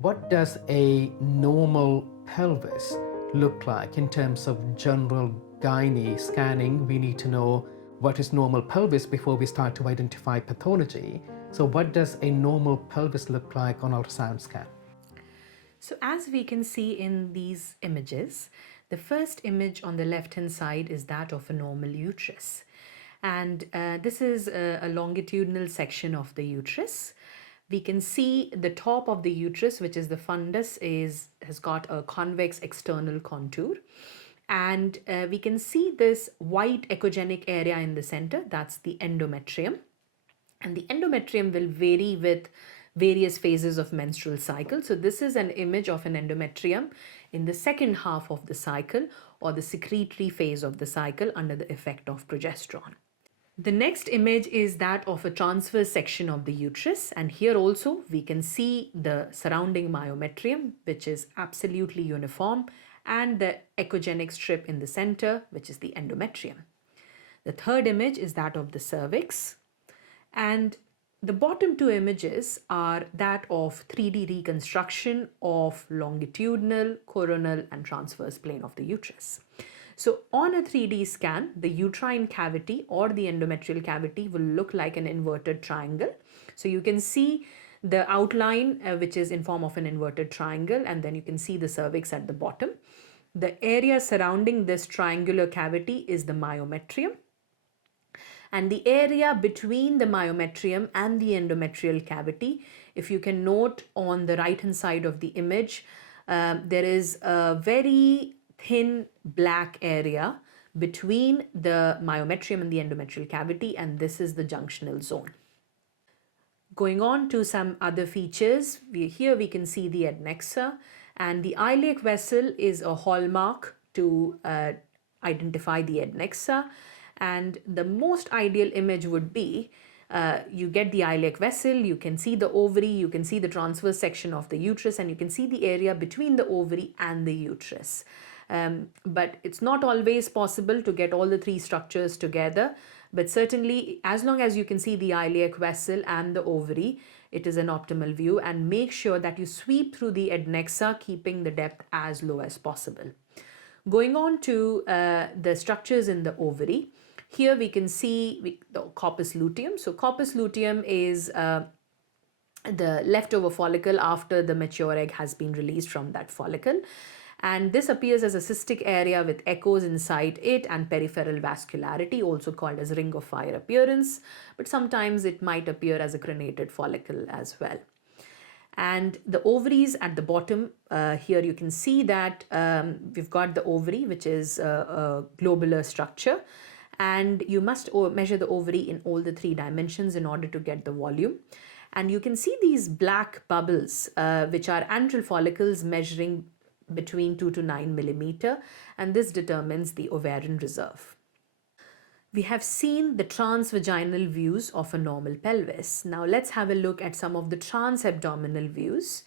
what does a normal pelvis look like in terms of general gynae scanning? We need to know what is normal pelvis before we start to identify pathology. So what does a normal pelvis look like on ultrasound scan? So as we can see in these images, the first image on the left-hand side is that of a normal uterus. And this is a longitudinal section of the uterus. We can see the top of the uterus, which is the fundus, has got a convex external contour. And we can see this white echogenic area in the center, that's the endometrium. And the endometrium will vary with various phases of menstrual cycle. So this is an image of an endometrium in the second half of the cycle or the secretory phase of the cycle under the effect of progesterone. The next image is that of a transverse section of the uterus, and here also we can see the surrounding myometrium, which is absolutely uniform, and the echogenic strip in the center, which is the endometrium. The third image is that of the cervix, and the bottom two images are that of 3D reconstruction of longitudinal, coronal, and transverse plane of the uterus. So on a 3D scan, the uterine cavity or the endometrial cavity will look like an inverted triangle. So you can see the outline, which is in form of an inverted triangle, and then you can see the cervix at the bottom. The area surrounding this triangular cavity is the myometrium. And the area between the myometrium and the endometrial cavity, if you can note on the right hand side of the image, there is a very thin black area between the myometrium and the endometrial cavity, and this is the junctional zone. Going on to some other features, here we can see the adnexa, and the iliac vessel is a hallmark to identify the adnexa. And the most ideal image would be you get the iliac vessel, you can see the ovary, you can see the transverse section of the uterus, and you can see the area between the ovary and the uterus. But it's not always possible to get all the three structures together. But certainly, as long as you can see the iliac vessel and the ovary, it is an optimal view. And make sure that you sweep through the adnexa, keeping the depth as low as possible. Going on to the structures in the ovary, here we can see the corpus luteum. So corpus luteum is the leftover follicle after the mature egg has been released from that follicle. And this appears as a cystic area with echoes inside it and peripheral vascularity, also called as ring of fire appearance, but sometimes it might appear as a crenated follicle as well. And the ovaries at the bottom, here you can see that we've got the ovary, which is a globular structure, and you must measure the ovary in all the three dimensions in order to get the volume. And you can see these black bubbles, which are antral follicles measuring between 2 to 9 millimeter, and this determines the ovarian reserve. We have seen the transvaginal views of a normal pelvis. Now let's have a look at some of the transabdominal views.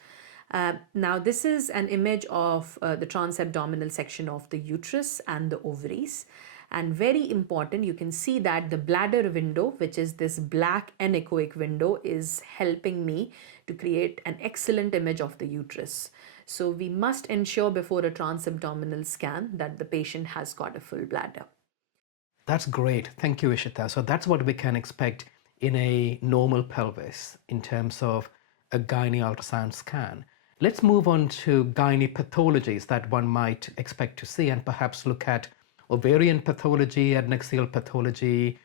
Now this is an image of the transabdominal section of the uterus and the ovaries. And very important, you can see that the bladder window, which is this black anechoic window, is helping me to create an excellent image of the uterus. So we must ensure before a transabdominal scan that the patient has got a full bladder. That's great. Thank you, Ishita. So that's what we can expect in a normal pelvis in terms of a gynae ultrasound scan. Let's move on to gynae pathologies that one might expect to see and perhaps look at ovarian pathology, adnexal pathology,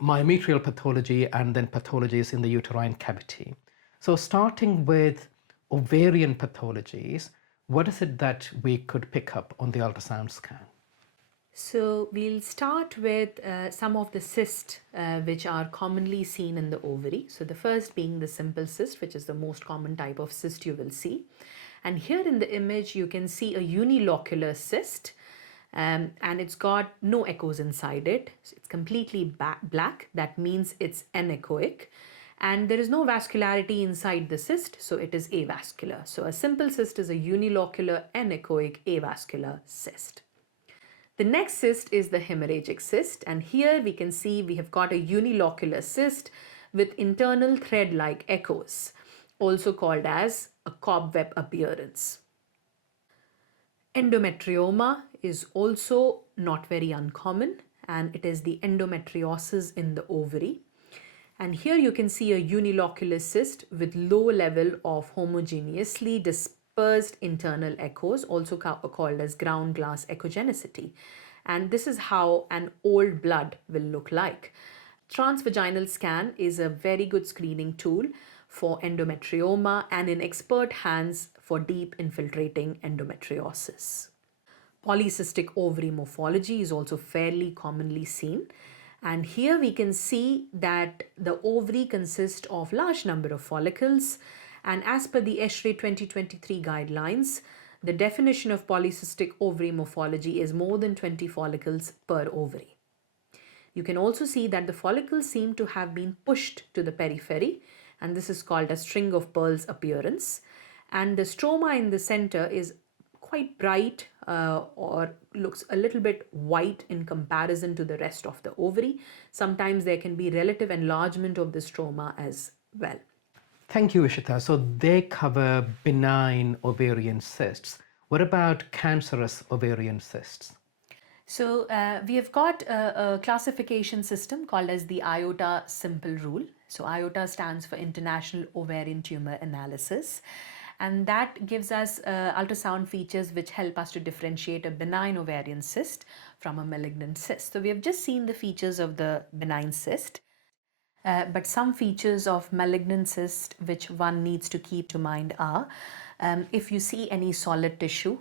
myometrial pathology, and then pathologies in the uterine cavity. So starting with ovarian pathologies, what is it that we could pick up on the ultrasound scan? So we'll start with some of the cysts which are commonly seen in the ovary. So the first being the simple cyst, which is the most common type of cyst you will see. And here in the image, you can see a unilocular cyst, and it's got no echoes inside it. So it's completely black. That means it's anechoic. And there is no vascularity inside the cyst, so it is avascular. So a simple cyst is a unilocular, anechoic, avascular cyst. The next cyst is the hemorrhagic cyst, and here we can see we have got a unilocular cyst with internal thread-like echoes, also called as a cobweb appearance. Endometrioma is also not very uncommon, and it is the endometriosis in the ovary. And here you can see a unilocular cyst with low level of homogeneously dispersed internal echoes, also called as ground glass echogenicity. And this is how an old blood will look like. Transvaginal scan is a very good screening tool for endometrioma and in expert hands for deep infiltrating endometriosis. Polycystic ovary morphology is also fairly commonly seen. And here we can see that the ovary consists of large number of follicles. And as per the ESHRE 2023 guidelines, the definition of polycystic ovary morphology is more than 20 follicles per ovary. You can also see that the follicles seem to have been pushed to the periphery, and this is called a string of pearls appearance. And the stroma in the center is quite bright or looks a little bit white in comparison to the rest of the ovary. Sometimes there can be relative enlargement of the stroma as well. Thank you, Ishita. So they cover benign ovarian cysts. What about cancerous ovarian cysts? So we have got a classification system called as the IOTA simple rule. So IOTA stands for International Ovarian Tumor Analysis. And that gives us ultrasound features which help us to differentiate a benign ovarian cyst from a malignant cyst. So we have just seen the features of the benign cyst, but some features of malignant cyst which one needs to keep to mind are if you see any solid tissue,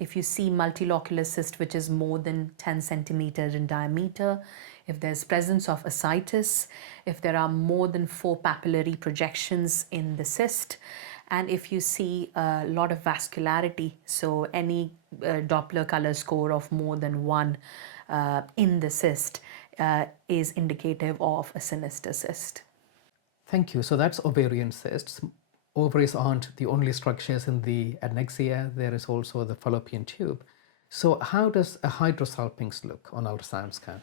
if you see multilocular cyst which is more than 10 centimeters in diameter, if there's presence of ascites, if there are more than 4 papillary projections in the cyst, and if you see a lot of vascularity, so any Doppler color score of more than 1 in the cyst is indicative of a sinister cyst. Thank you. So that's ovarian cysts. Ovaries aren't the only structures in the adnexia. There is also the fallopian tube. So how does a hydrosalpinx look on ultrasound scan?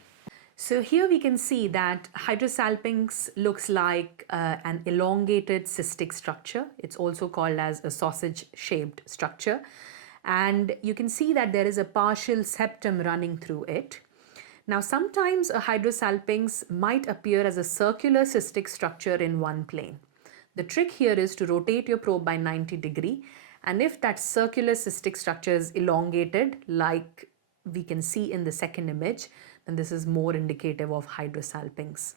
So here we can see that hydrosalpinx looks like an elongated cystic structure. It's also called as a sausage-shaped structure. And you can see that there is a partial septum running through it. Now, sometimes a hydrosalpinx might appear as a circular cystic structure in one plane. The trick here is to rotate your probe by 90 degrees. And if that circular cystic structure is elongated, like we can see in the second image, then this is more indicative of hydrosalpinx.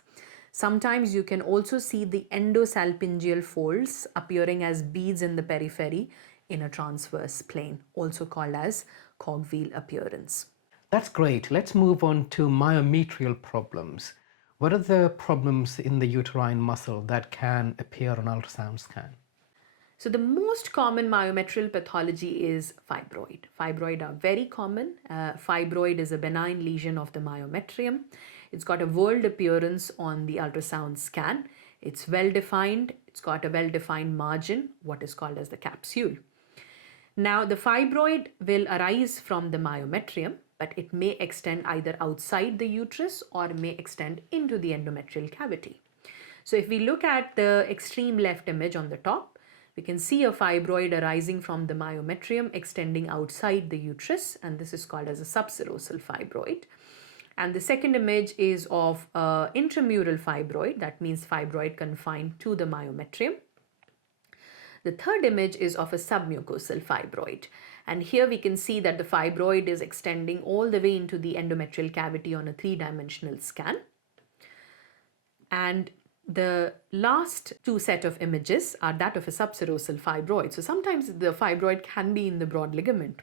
Sometimes you can also see the endosalpingeal folds appearing as beads in the periphery in a transverse plane, also called as cogwheel appearance. That's great. Let's move on to myometrial problems. What are the problems in the uterine muscle that can appear on ultrasound scan? So the most common myometrial pathology is fibroid. Fibroid are very common. Fibroid is a benign lesion of the myometrium. It's got a whorled appearance on the ultrasound scan. It's well defined. It's got a well defined margin, what is called as the capsule. Now the fibroid will arise from the myometrium, but it may extend either outside the uterus or may extend into the endometrial cavity. So if we look at the extreme left image on the top, we can see a fibroid arising from the myometrium extending outside the uterus, and this is called as a subserosal fibroid. And the second image is of intramural fibroid, that means fibroid confined to the myometrium. The third image is of a submucosal fibroid. And here we can see that the fibroid is extending all the way into the endometrial cavity on a 3-dimensional scan. And the last 2 set of images are that of a subserosal fibroid. So sometimes the fibroid can be in the broad ligament.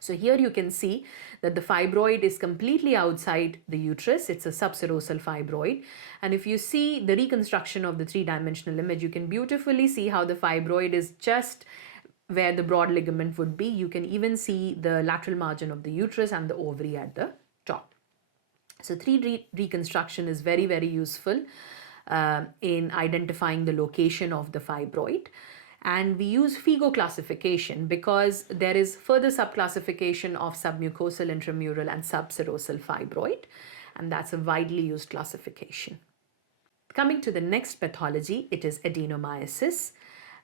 So here you can see that the fibroid is completely outside the uterus. It's a subserosal fibroid. And if you see the reconstruction of the 3-dimensional image, you can beautifully see how the fibroid is just where the broad ligament would be. You can even see the lateral margin of the uterus and the ovary at the top. So 3D reconstruction is very, very useful in identifying the location of the fibroid. And we use FIGO classification because there is further subclassification of submucosal, intramural and subserosal fibroid, and that's a widely used classification. Coming to the next pathology, it is adenomyosis.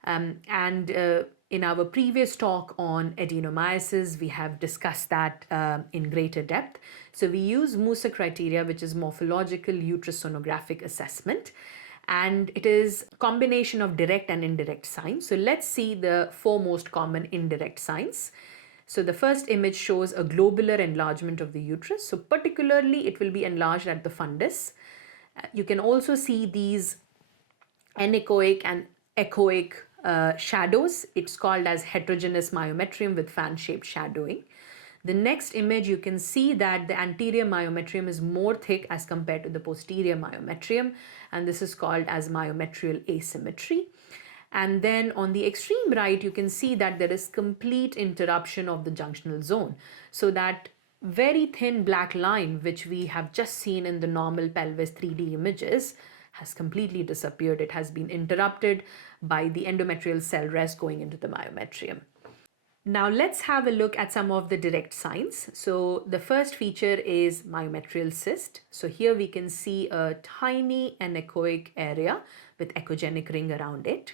In our previous talk on adenomyosis, we have discussed that in greater depth. So we use MUSA criteria, which is morphological uterus sonographic assessment. And it is a combination of direct and indirect signs. So let's see the four most common indirect signs. So the first image shows a globular enlargement of the uterus. So particularly it will be enlarged at the fundus. You can also see these anechoic and echoic shadows. It's called as heterogeneous myometrium with fan-shaped shadowing. The next image, you can see that the anterior myometrium is more thick as compared to the posterior myometrium, and this is called as myometrial asymmetry. And then on the extreme right, you can see that there is complete interruption of the junctional zone. So that very thin black line, which we have just seen in the normal pelvis 3D images, has completely disappeared. It has been interrupted by the endometrial cell rest going into the myometrium. Now let's have a look at some of the direct signs. So the first feature is myometrial cyst. So here we can see a tiny anechoic area with echogenic ring around it.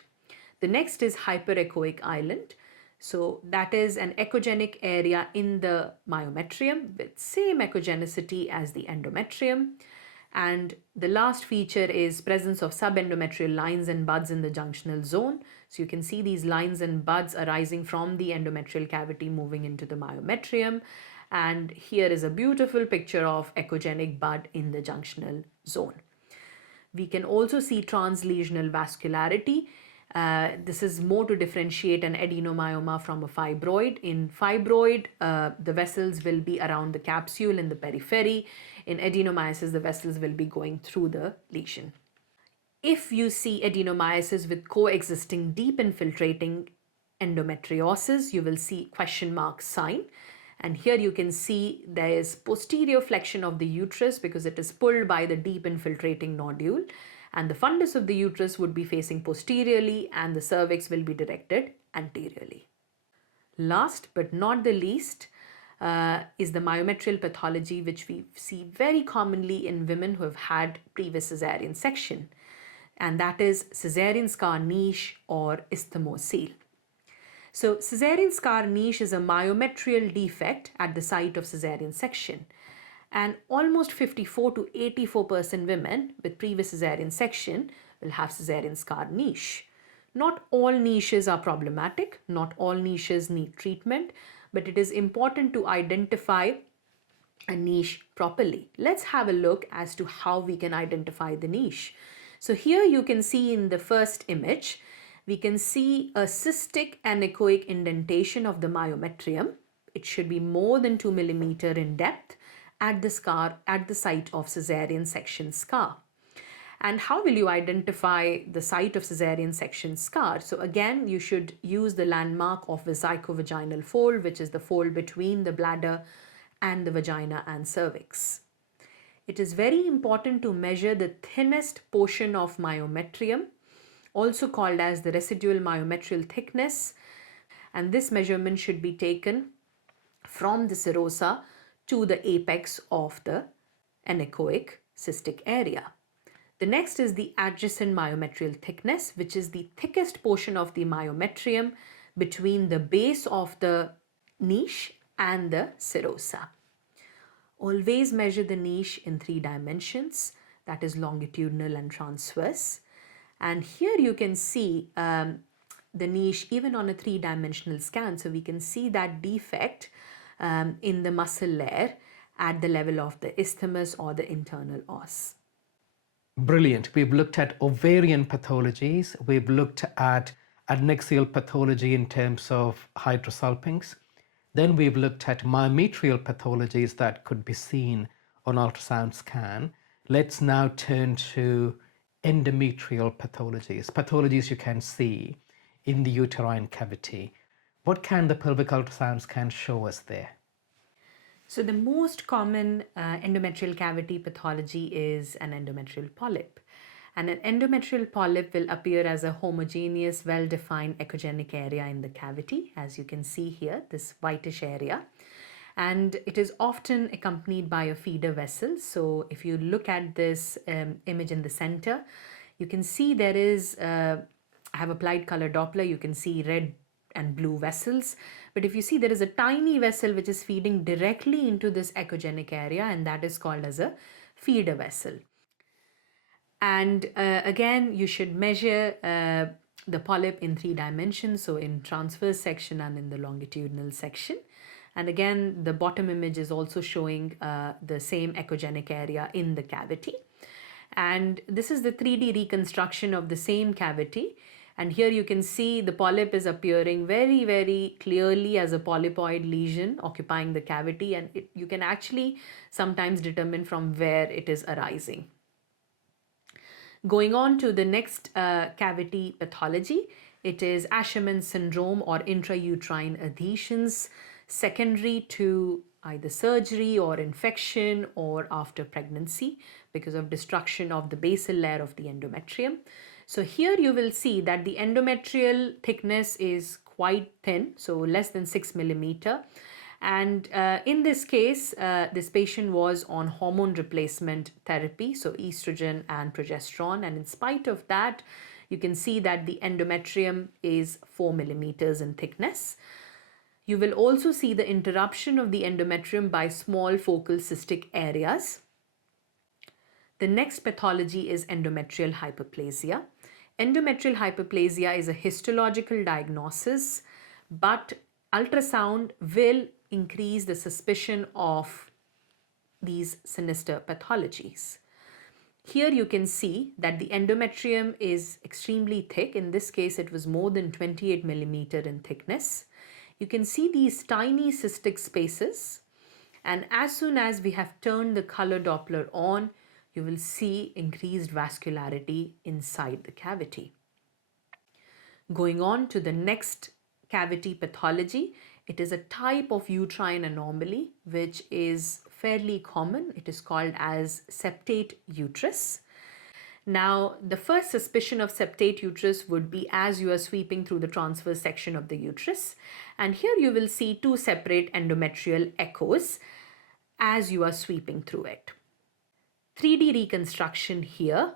The next is hyperechoic island. So that is an echogenic area in the myometrium with same echogenicity as the endometrium. And the last feature is presence of subendometrial lines and buds in the junctional zone. So you can see these lines and buds arising from the endometrial cavity moving into the myometrium. And here is a beautiful picture of echogenic bud in the junctional zone. We can also see translesional vascularity. This is more to differentiate an adenomyoma from a fibroid. In fibroid, the vessels will be around the capsule in the periphery. In adenomyosis, the vessels will be going through the lesion. If you see adenomyosis with coexisting deep infiltrating endometriosis, you will see question mark sign. And here you can see there is posterior flexion of the uterus because it is pulled by the deep infiltrating nodule. And the fundus of the uterus would be facing posteriorly and the cervix will be directed anteriorly. Last but not the least is the myometrial pathology, which we see very commonly in women who have had previous cesarean section. And that is Cesarean scar niche or isthmocele. So Cesarean scar niche is a myometrial defect at the site of cesarean section. And almost 54 to 84% women with previous cesarean section will have cesarean scar niche. Not all niches are problematic, not all niches need treatment, but it is important to identify a niche properly. Let's have a look as to how we can identify the niche. So here you can see in the first image, we can see a cystic anechoic indentation of the myometrium. It should be more than 2 millimeter in depth at the site of cesarean section scar. And how will you identify the site of cesarean section scar? So again, you should use the landmark of vesicovaginal fold, which is the fold between the bladder and the vagina and cervix. It is very important to measure the thinnest portion of myometrium, also called as the residual myometrial thickness. And this measurement should be taken from the serosa to the apex of the anechoic cystic area. The next is the adjacent myometrial thickness, which is the thickest portion of the myometrium between the base of the niche and the serosa. Always measure the niche in 3 dimensions, that is longitudinal and transverse. And here you can see the niche even on a 3-dimensional scan. So we can see that defect in the muscle layer at the level of the isthmus or the internal os. Brilliant. We've looked at ovarian pathologies. We've looked at adnexal pathology in terms of hydrosalpinx. Then we've looked at myometrial pathologies that could be seen on ultrasound scan. Let's now turn to endometrial pathologies you can see in the uterine cavity. What can the pelvic ultrasound scan show us there? So the most common endometrial cavity pathology is an endometrial polyp. And an endometrial polyp will appear as a homogeneous, well-defined echogenic area in the cavity, as you can see here, this whitish area. And it is often accompanied by a feeder vessel. So if you look at this image in the center, you can see there is I have applied color Doppler. You can see red and blue vessels. But if you see, there is a tiny vessel which is feeding directly into this echogenic area, and that is called as a feeder vessel. And again, you should measure the polyp in 3 dimensions, so in transverse section and in the longitudinal section. And again, the bottom image is also showing the same echogenic area in the cavity. And this is the 3D reconstruction of the same cavity. And here you can see the polyp is appearing very, very clearly as a polypoid lesion occupying the cavity. And you can actually sometimes determine from where it is arising. Going on to the next cavity pathology, it is Asherman syndrome or intrauterine adhesions secondary to either surgery or infection or after pregnancy because of destruction of the basal layer of the endometrium. So here you will see that the endometrial thickness is quite thin, so less than 6 millimeter. And in this case, this patient was on hormone replacement therapy, so estrogen and progesterone. And in spite of that, you can see that the endometrium is 4 millimeters in thickness. You will also see the interruption of the endometrium by small focal cystic areas. The next pathology is endometrial hyperplasia. Endometrial hyperplasia is a histological diagnosis, but ultrasound will increase the suspicion of these sinister pathologies. Here you can see that the endometrium is extremely thick. In this case, it was more than 28 millimeter in thickness. You can see these tiny cystic spaces, and as soon as we have turned the color Doppler on, you will see increased vascularity inside the cavity. Going on to the next cavity pathology, it is a type of uterine anomaly which is fairly common. It is called as septate uterus. Now, the first suspicion of septate uterus would be as you are sweeping through the transverse section of the uterus. And here you will see 2 separate endometrial echoes as you are sweeping through it. 3D reconstruction here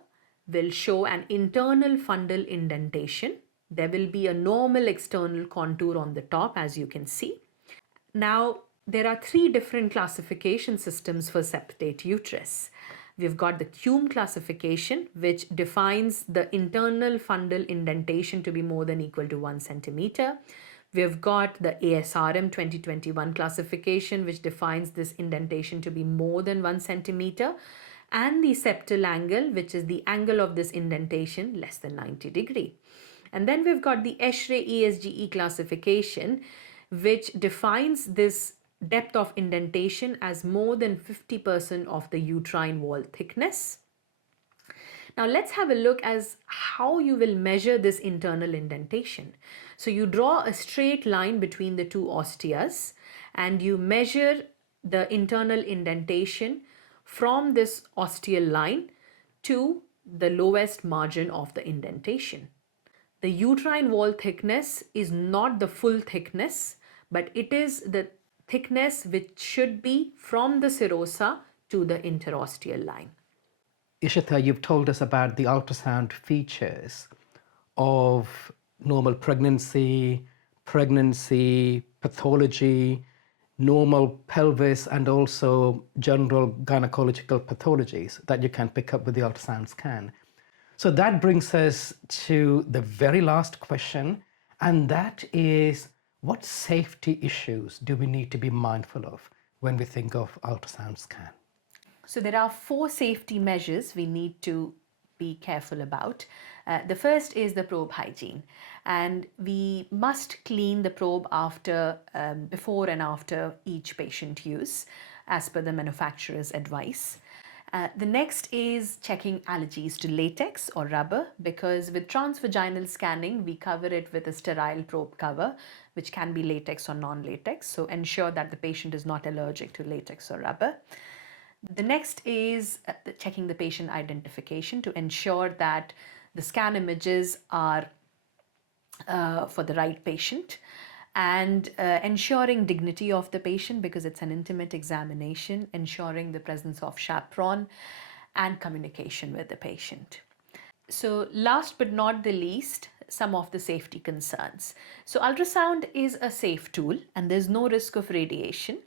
will show an internal fundal indentation. There will be a normal external contour on the top, as you can see. Now, there are 3 different classification systems for septate uterus. We've got the Hume classification, which defines the internal fundal indentation to be more than equal to 1 centimeter. We've got the ASRM 2021 classification, which defines this indentation to be more than 1 centimeter. And the septal angle, which is the angle of this indentation less than 90 degrees. And then we've got the Eschre ESGE classification, which defines this depth of indentation as more than 50% of the uterine wall thickness. Now let's have a look as how you will measure this internal indentation. So you draw a straight line between the 2 osteas and you measure the internal indentation from this osteal line to the lowest margin of the indentation. The uterine wall thickness is not the full thickness, but it is the thickness which should be from the serosa to the interosteal line. Ishita, you've told us about the ultrasound features of normal pregnancy, pathology, normal pelvis, and also general gynecological pathologies that you can pick up with the ultrasound scan. So that brings us to the very last question, and that is, what safety issues do we need to be mindful of when we think of ultrasound scan? So there are 4 safety measures we need to be careful about. The first is the probe hygiene, and we must clean the probe after, before and after each patient use as per the manufacturer's advice. The next is checking allergies to latex or rubber, because with transvaginal scanning, we cover it with a sterile probe cover, which can be latex or non-latex. So ensure that the patient is not allergic to latex or rubber. The next is checking the patient identification to ensure that the scan images are for the right patient, and ensuring dignity of the patient because it's an intimate examination, ensuring the presence of chaperone and communication with the patient. So last but not the least, some of the safety concerns. So ultrasound is a safe tool and there's no risk of radiation.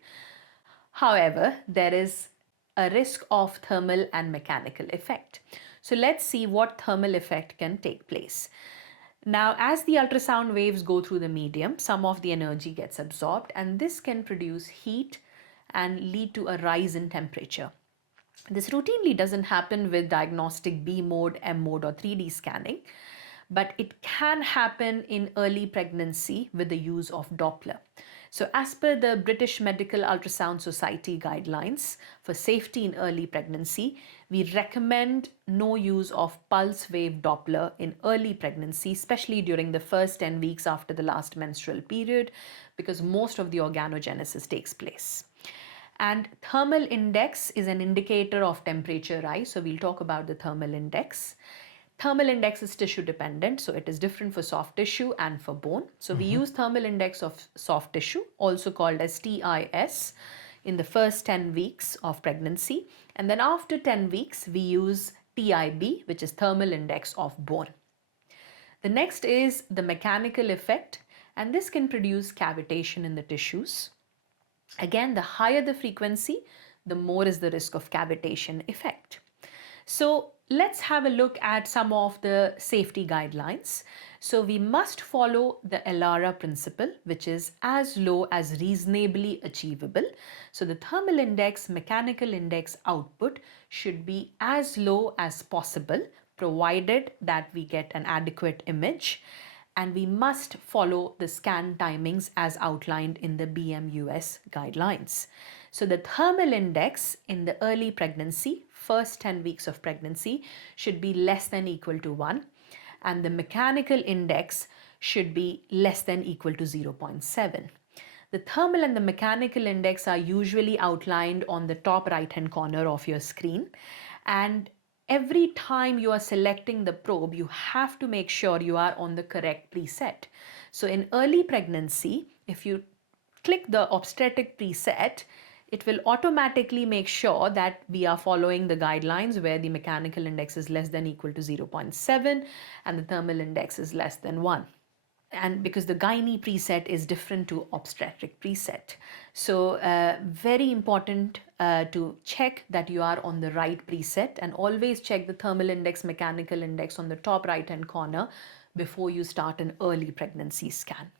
However, there is a risk of thermal and mechanical effect. So let's see what thermal effect can take place. Now, as the ultrasound waves go through the medium, some of the energy gets absorbed, and this can produce heat and lead to a rise in temperature. This routinely doesn't happen with diagnostic B mode, M mode, or 3D scanning, but it can happen in early pregnancy with the use of Doppler. So as per the British Medical Ultrasound Society guidelines for safety in early pregnancy, we recommend no use of pulse wave Doppler in early pregnancy, especially during the first 10 weeks after the last menstrual period, because most of the organogenesis takes place. And thermal index is an indicator of temperature rise. So we'll talk about the thermal index. Thermal index is tissue dependent, so it is different for soft tissue and for bone. So we use thermal index of soft tissue, also called as TIS, in the first 10 weeks of pregnancy. And then after 10 weeks, we use TIB, which is thermal index of bone. The next is the mechanical effect, and this can produce cavitation in the tissues. Again, the higher the frequency, the more is the risk of cavitation effect. So let's have a look at some of the safety guidelines. So we must follow the ELARA principle, which is as low as reasonably achievable. So the thermal index, mechanical index output should be as low as possible, provided that we get an adequate image. And we must follow the scan timings as outlined in the BMUS guidelines. So the thermal index in the early pregnancy, first 10 weeks of pregnancy, should be less than equal to 1. And the mechanical index should be less than equal to 0.7. The thermal and the mechanical index are usually outlined on the top right-hand corner of your screen. And every time you are selecting the probe, you have to make sure you are on the correct preset. So in early pregnancy, if you click the obstetric preset, it will automatically make sure that we are following the guidelines where the mechanical index is less than equal to 0.7 and the thermal index is less than 1. And because the gynae preset is different to obstetric preset. So very important to check that you are on the right preset, and always check the thermal index, mechanical index on the top right hand corner before you start an early pregnancy scan.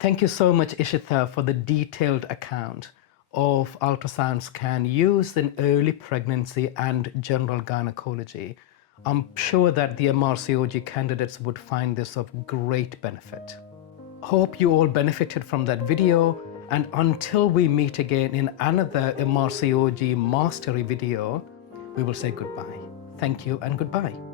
Thank you so much, Ishita, for the detailed account of ultrasound scan used in early pregnancy and general gynecology. I'm sure that the MRCOG candidates would find this of great benefit. Hope you all benefited from that video, and until we meet again in another MRCOG mastery video, we will say goodbye. Thank you and goodbye.